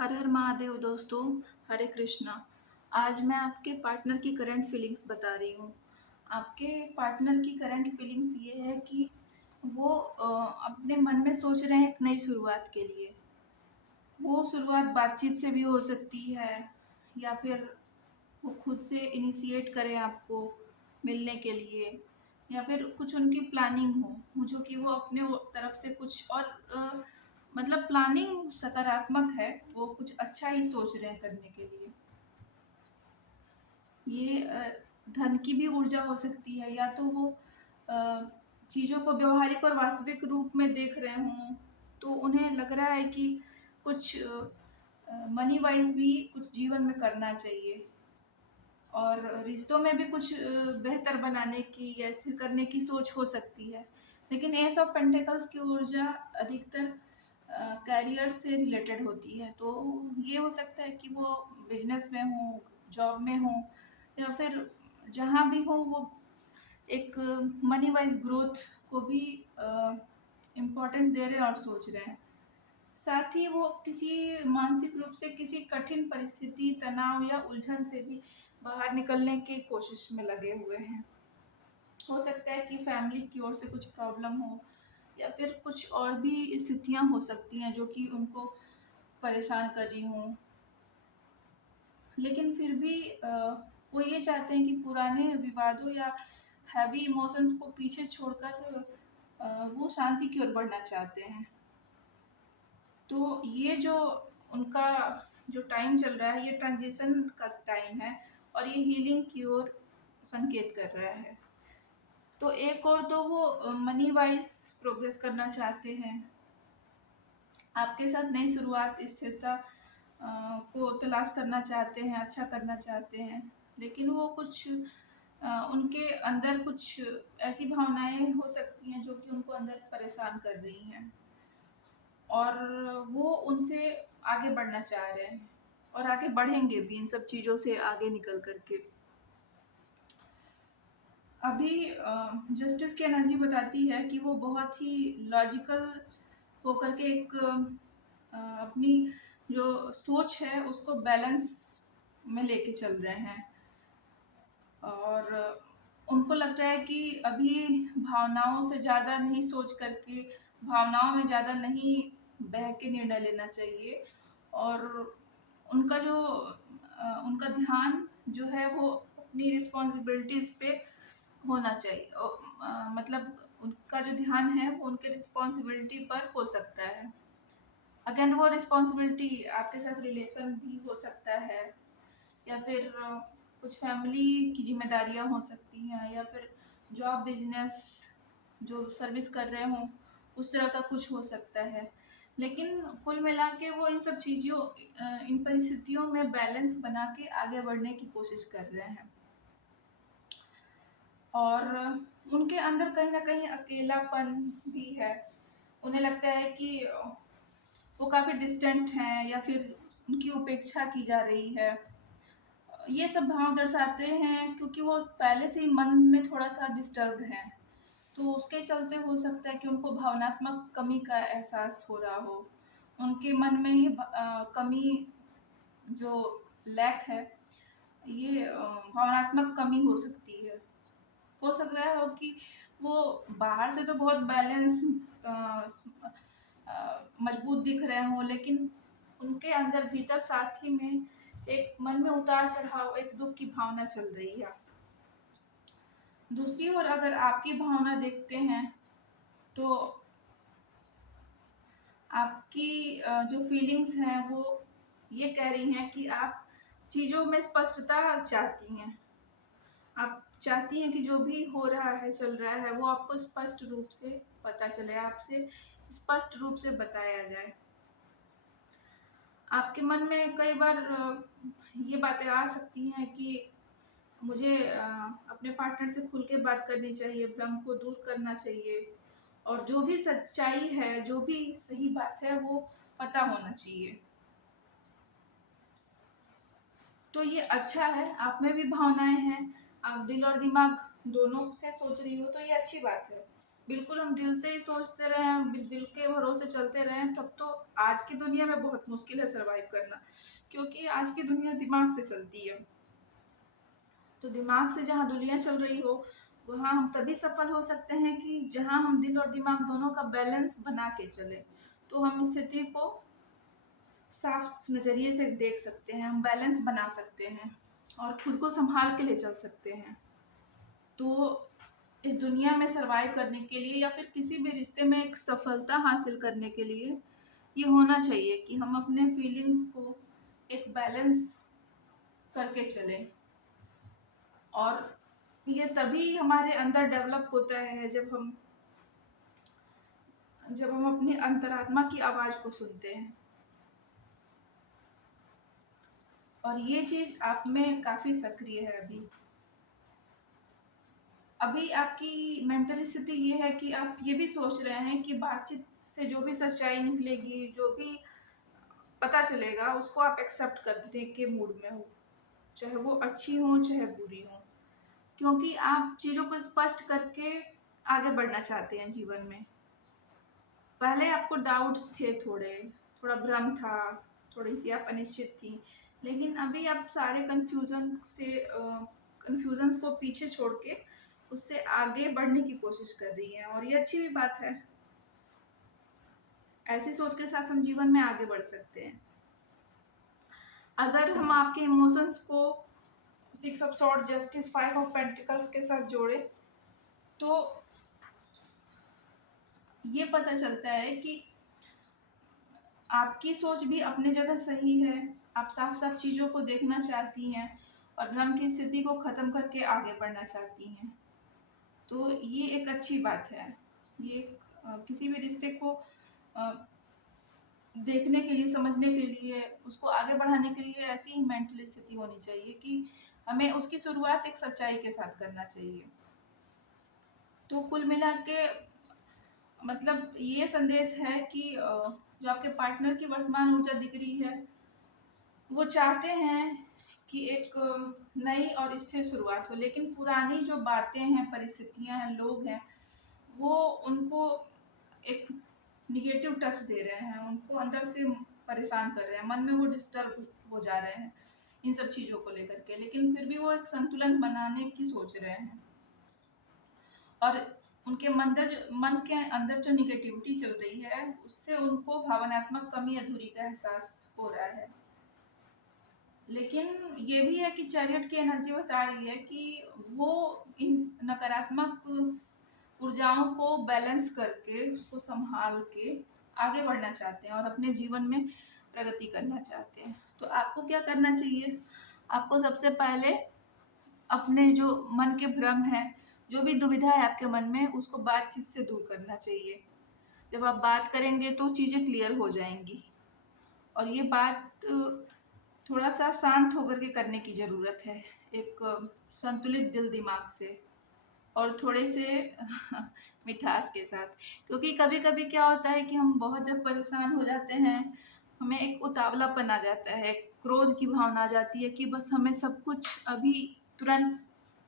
हर हर महादेव दोस्तों। हरे कृष्णा। आज मैं आपके पार्टनर की करंट फीलिंग्स बता रही हूँ। आपके पार्टनर की करंट फीलिंग्स ये है कि वो अपने मन में सोच रहे हैं एक नई शुरुआत के लिए। वो शुरुआत बातचीत से भी हो सकती है या फिर वो खुद से इनिशिएट करें आपको मिलने के लिए, या फिर कुछ उनकी प्लानिंग हो जो कि वो अपने तरफ से कुछ और मतलब प्लानिंग सकारात्मक है। वो कुछ अच्छा ही सोच रहे हैं करने के लिए। ये धन की भी ऊर्जा हो सकती है, या तो वो अ, चीज़ों को व्यवहारिक और वास्तविक रूप में देख रहे हों, तो उन्हें लग रहा है कि कुछ मनी वाइज भी कुछ जीवन में करना चाहिए, और रिश्तों में भी कुछ बेहतर बनाने की या स्थिर करने की सोच हो सकती है। लेकिन एस ऑफ पेंटिकल्स की ऊर्जा अधिकतर करियर से रिलेटेड होती है, तो ये हो सकता है कि वो बिजनेस में हो, जॉब में हो, या फिर जहाँ भी हो वो एक मनी वाइज ग्रोथ को भी इम्पोर्टेंस दे रहे हैं और सोच रहे हैं। साथ ही वो किसी मानसिक रूप से किसी कठिन परिस्थिति, तनाव या उलझन से भी बाहर निकलने की कोशिश में लगे हुए हैं। हो सकता है कि फैमिली की ओर से कुछ प्रॉब्लम हो, या फिर कुछ और भी स्थितियां हो सकती हैं जो कि उनको परेशान कर रही हों। लेकिन फिर भी वो ये चाहते हैं कि पुराने विवादों या हैवी इमोशंस को पीछे छोड़कर वो शांति की ओर बढ़ना चाहते हैं। तो ये जो उनका जो टाइम चल रहा है, ये ट्रांजिशन का टाइम है, और ये हीलिंग की ओर संकेत कर रहा है। तो एक और तो वो मनी वाइज प्रोग्रेस करना चाहते हैं, आपके साथ नई शुरुआत, स्थिरता को तलाश करना चाहते हैं, अच्छा करना चाहते हैं। लेकिन वो कुछ उनके अंदर कुछ ऐसी भावनाएं हो सकती हैं जो कि उनको अंदर परेशान कर रही हैं, और वो उनसे आगे बढ़ना चाह रहे हैं, और आगे बढ़ेंगे भी इन सब चीज़ों से आगे निकल करके। अभी जस्टिस की एनर्जी बताती है कि वो बहुत ही लॉजिकल होकर के एक अपनी जो सोच है उसको बैलेंस में लेके चल रहे हैं, और उनको लग रहा है कि अभी भावनाओं से ज़्यादा नहीं सोच करके, भावनाओं में ज़्यादा नहीं बह के निर्णय लेना चाहिए, और उनका जो उनका ध्यान जो है वो अपनी रिस्पॉन्सिबिलिटीज़ पे होना चाहिए। मतलब उनका जो ध्यान है वो उनके रिस्पॉन्सिबिलिटी पर हो सकता है। अगेन वो रिस्पॉन्सिबिलिटी आपके साथ रिलेशन भी हो सकता है, या फिर कुछ फैमिली की जिम्मेदारियां हो सकती हैं, या फिर जॉब, बिजनेस, जो सर्विस कर रहे हों, उस तरह का कुछ हो सकता है। लेकिन कुल मिला के वो इन सब चीज़ों इन परिस्थितियों में बैलेंस बना के आगे बढ़ने की कोशिश कर रहे हैं, और उनके अंदर कहीं ना कहीं अकेलापन भी है। उन्हें लगता है कि वो काफ़ी डिस्टेंट हैं, या फिर उनकी उपेक्षा की जा रही है। ये सब भाव दर्शाते हैं क्योंकि वो पहले से ही मन में थोड़ा-सा डिस्टर्ब्ड हैं। तो उसके चलते हो सकता है कि उनको भावनात्मक कमी का एहसास हो रहा हो। उनके मन में ये कमी जो लैक है, ये भावनात्मक कमी हो सकती है। हो सक रहा हो कि वो बाहर से तो बहुत बैलेंस मजबूत दिख रहे हों, लेकिन उनके अंदर भीतर साथ ही में एक मन में उतार-चढ़ाव, एक दुःख की भावना चल रही है। दूसरी ओर अगर आपकी भावना देखते हैं, तो आपकी जो फीलिंग्स हैं वो ये कह रही हैं कि आप चीज़ों में स्पष्टता चाहती हैं। आप चाहती हैं कि जो भी हो रहा है, चल रहा है, वो आपको स्पष्ट रूप से पता चले, आपसे स्पष्ट रूप से बताया जाए। आपके मन में कई बार ये बातें आ सकती हैं कि मुझे अपने पार्टनर से खुल के बात करनी चाहिए, भ्रम को दूर करना चाहिए, और जो भी सच्चाई है, जो भी सही बात है, वो पता होना चाहिए। तो ये अच्छा है, आप में भी भावनाएँ हैं, आप दिल और दिमाग दोनों से सोच रही हो, तो ये अच्छी बात है। बिल्कुल हम दिल से ही सोचते रहें, दिल के भरोसे चलते रहें, तब तो आज की दुनिया में बहुत मुश्किल है सर्वाइव करना, क्योंकि आज की दुनिया दिमाग से चलती है। तो दिमाग से जहाँ दुनिया चल रही हो, वहाँ हम तभी सफल हो सकते हैं कि जहाँ हम दिल और दिमाग दोनों का बैलेंस बना के चले। तो हम स्थिति को साफ नज़रिए से देख सकते हैं, हम बैलेंस बना सकते हैं और खुद को संभाल के ले चल सकते हैं। तो इस दुनिया में सरवाइव करने के लिए या फिर किसी भी रिश्ते में एक सफलता हासिल करने के लिए ये होना चाहिए कि हम अपने फीलिंग्स को एक बैलेंस करके चलें। और ये तभी हमारे अंदर डेवलप होता है जब हम अपनी अंतरात्मा की आवाज़ को सुनते हैं। और ये चीज़ आप में काफ़ी सक्रिय है अभी। अभी आपकी मेंटल स्थिति ये है कि आप ये भी सोच रहे हैं कि बातचीत से जो भी सच्चाई निकलेगी, जो भी पता चलेगा, उसको आप एक्सेप्ट करने के मूड में हो, चाहे वो अच्छी हो चाहे बुरी हो, क्योंकि आप चीज़ों को स्पष्ट करके आगे बढ़ना चाहते हैं जीवन में। पहले आपको डाउट्स थे, थोड़ा भ्रम था, थोड़ी सी आप अनिश्चित थी, लेकिन अभी आप सारे कन्फ्यूजन्स को पीछे छोड़ के उससे आगे बढ़ने की कोशिश कर रही हैं, और ये अच्छी भी बात है। ऐसी सोच के साथ हम जीवन में आगे बढ़ सकते हैं। अगर हम आपके इमोशंस को 6 of sword, justice, 5 of pentacles के साथ जोड़े, तो ये पता चलता है कि आपकी सोच भी अपनी जगह सही है। आप साफ साफ चीज़ों को देखना चाहती हैं और भ्रम की स्थिति को ख़त्म करके आगे बढ़ना चाहती हैं। तो ये एक अच्छी बात है। ये किसी भी रिश्ते को अ, देखने के लिए, समझने के लिए, उसको आगे बढ़ाने के लिए ऐसी ही मेंटल स्थिति होनी चाहिए कि हमें उसकी शुरुआत एक सच्चाई के साथ करना चाहिए। तो कुल मिला के मतलब ये संदेश है कि जो आपके पार्टनर की वर्तमान ऊर्जा दिख रही है, वो चाहते हैं कि एक नई और स्थिर शुरुआत हो, लेकिन पुरानी जो बातें हैं, परिस्थितियां हैं, लोग हैं, वो उनको एक निगेटिव टच दे रहे हैं, उनको अंदर से परेशान कर रहे हैं, मन में वो डिस्टर्ब हो जा रहे हैं इन सब चीज़ों को लेकर के, लेकिन फिर भी वो एक संतुलन बनाने की सोच रहे हैं। और उनके मन के अंदर जो निगेटिविटी चल रही है, उससे उनको भावनात्मक कमी, अधूरी का एहसास हो रहा है। लेकिन ये भी है कि चैरियट की एनर्जी बता रही है कि वो इन नकारात्मक ऊर्जाओं को बैलेंस करके, उसको संभाल के आगे बढ़ना चाहते हैं और अपने जीवन में प्रगति करना चाहते हैं। तो आपको क्या करना चाहिए? आपको सबसे पहले अपने जो मन के भ्रम है, जो भी दुविधा है आपके मन में, उसको बातचीत से दूर करना चाहिए। जब आप बात करेंगे तो चीज़ें क्लियर हो जाएंगी। और ये बात थोड़ा सा शांत होकर के करने की ज़रूरत है, एक संतुलित दिल दिमाग से, और थोड़े से मिठास के साथ। क्योंकि कभी कभी क्या होता है कि हम बहुत जब परेशान हो जाते हैं, हमें एक उतावलापन आ जाता है, क्रोध की भावना आ जाती है कि बस हमें सब कुछ अभी तुरंत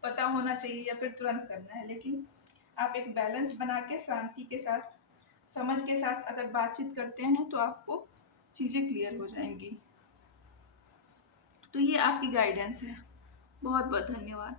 पता होना चाहिए या फिर तुरंत करना है। लेकिन आप एक बैलेंस बना के, शांति के साथ, समझ के साथ अगर बातचीत करते हैं तो आपको चीज़ें क्लियर हो जाएंगी। तो ये आपकी गाइडेंस है। बहुत बहुत धन्यवाद।